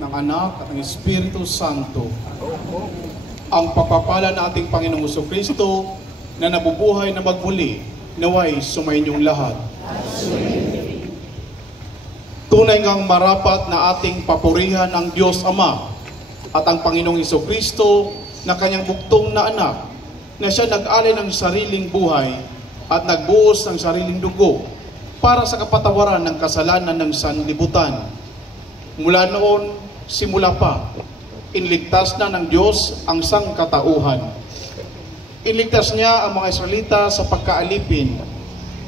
ng Anak at ng Espiritu Santo. Ang pagpapala ng ating Panginoong Jesucristo na nabubuhay na magmuli, naway sumainyong lahat. Tunay ngang marapat na ating papurihan ang Diyos Ama at ang Panginoong Jesucristo na kanyang buktong na anak, na siya nag-alay ng sariling buhay at nagbuhos ng sariling dugo para sa kapatawaran ng kasalanan ng sanlibutan. Mula noon, simula pa, inligtas na ng Diyos ang sangkatauhan. Inligtas niya ang mga Israelita sa pagkaalipin.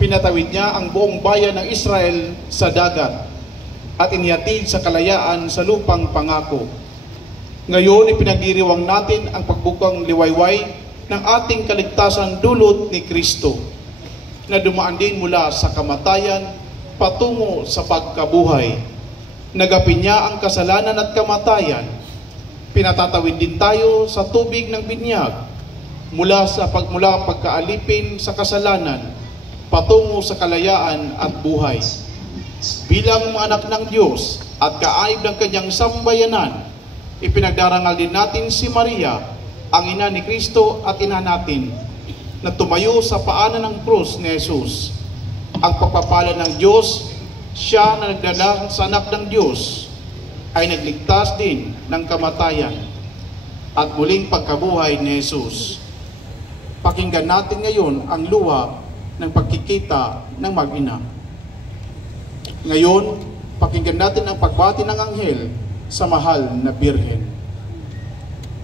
Pinatawid niya ang buong bayan ng Israel sa dagat at inihatid sa kalayaan sa lupang pangako. Ngayon, ipinagdiriwang natin ang pagbukang liwayway ng ating kaligtasan dulot ni Kristo, na dumaan din mula sa kamatayan patungo sa pagkabuhay. Nagapin niya ang kasalanan at kamatayan. Pinatatawid din tayo sa tubig ng binyag mula pagkaalipin sa kasalanan patungo sa kalayaan at buhay. Bilang mga anak ng Diyos at kaayib ng kanyang sambayanan, ipinagdarangal din natin si Maria, ang ina ni Kristo at ina natin, na tumayo sa paanan ng krus ni Jesus. Ang pagpapala ng Diyos, siya na nagdala sa anak ng Diyos, ay nagligtas din ng kamatayan at muling pagkabuhay ni Jesus. Pakinggan natin ngayon ang luha ng pagkikita ng mag-ina. Ngayon, pakinggan natin ang pagbati ng anghel sa mahal na Birhen.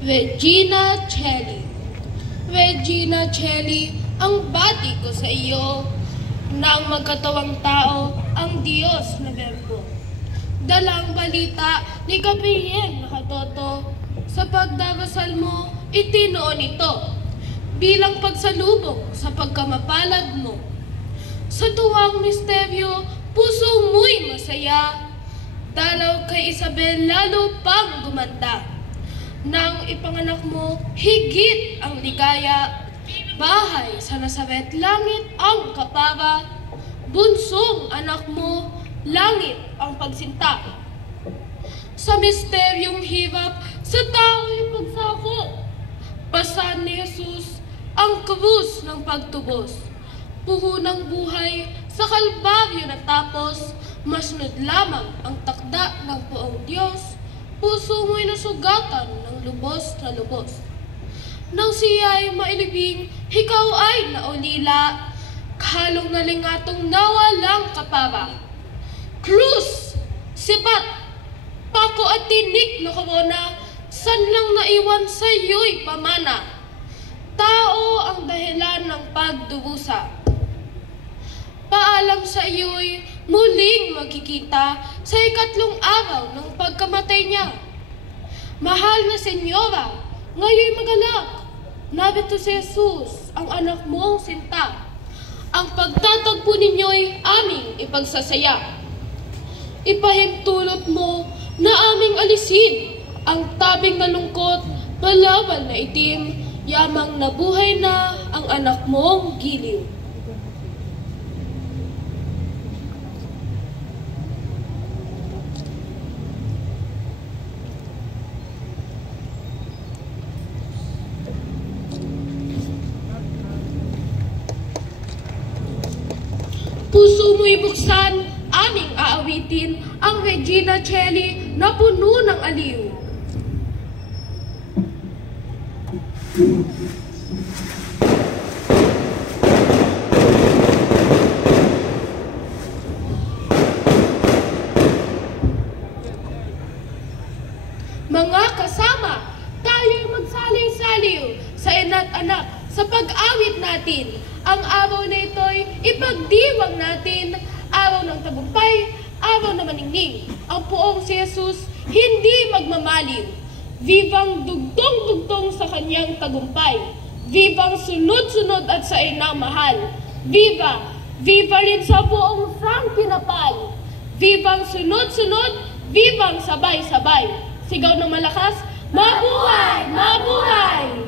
Regina Coeli. Regina Coeli, ang bati ko sa iyo, na ang magkatawang tao, ang Diyos na Berbo. Dalang balita ni Gabriel na katoto, sa pagdarasal mo, itinoon ito, bilang pagsalubong sa pagkamapalad mo. Sa tuwang misteryo, puso mo'y masaya, dalaw kay Isabel lalo pang gumanda. Nang ipanganak mo, higit ang ligaya, bahay sa Nazaret, langit ang kapara, bunsong anak mo, langit ang pagsinta. Sa misteryong hirap, sa tao'y pagsako, pasan ni Jesus ang krus ng pagtubos. Puhunang buhay sa kalbaryo natapos, masunod lamang ang takda ng poong Diyos, puso mo'y nasugatan ng lubos na lubos. Nang siya'y mailibing, ikaw ay naulila, kalong nalingatong nawalang kapara. Krus, sibat, pako at tinik na korona, san lang naiwan sa iyo'y pamana. Tao ang dahilan ng pagdurusa. Paalam sa iyo'y muling magkikita sa ikatlong araw ng pagkamatay niya. Mahal na senyora, ngayon'y magalak. Narito si Jesus, ang anak mong sinta. Ang pagtatagpo ninyo'y aming ipagsasaya. Ipahintulot mo na aming alisin ang tabing na lungkot, malawal na itim, yamang nabuhay na ang anak mong giliw. Puso mo'y buksan, aming aawitin ang Regina Coeli na puno ng aliw. Mga kasama, tayo'y magsaliw-saliw sa ina't anak sa pag-awit natin. Ang araw na ito'y ipagdiwang natin, araw ng tagumpay, araw na maningning. Ang poong si Jesus hindi magmamaliw. Vivang dugtong-dugtong sa kanyang tagumpay. Vivang sunod-sunod at sa inang mahal. Viva! Viva rin sa buong sang pinapal. Vivang sunod-sunod, vivang sabay-sabay. Sigaw ng malakas, mabuhay! Mabuhay!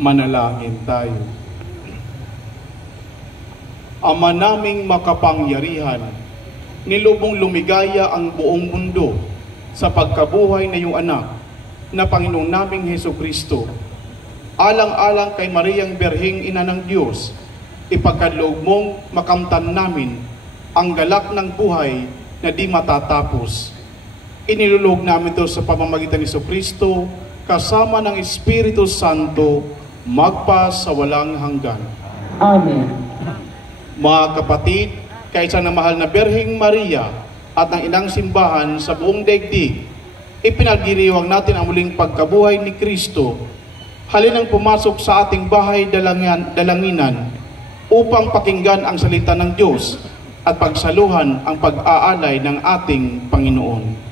Manalangin tayo. Ama naming makapangyarihan, nilubong lumigaya ang buong mundo sa pagkabuhay na iyong anak na Panginoong naming Hesukristo. Alang-alang kay Mariang Berhing Ina ng Diyos, ipagkaloob mong makamtan namin ang galak ng buhay na di matatapos. Inilulog namin ito sa pamamagitan ni Hesukristo kasama ng Espiritu Santo magpa sa walang hanggan. Amen. Mga kapatid, kaysa ng mahal na Berhing Maria at ng inang simbahan sa buong daigdig, ipinagdiriwang natin ang muling pagkabuhay ni Kristo. Halinang pumasok sa ating bahay dalanginan upang pakinggan ang salita ng Diyos at pagsaluhan ang pag-aalay ng ating Panginoon.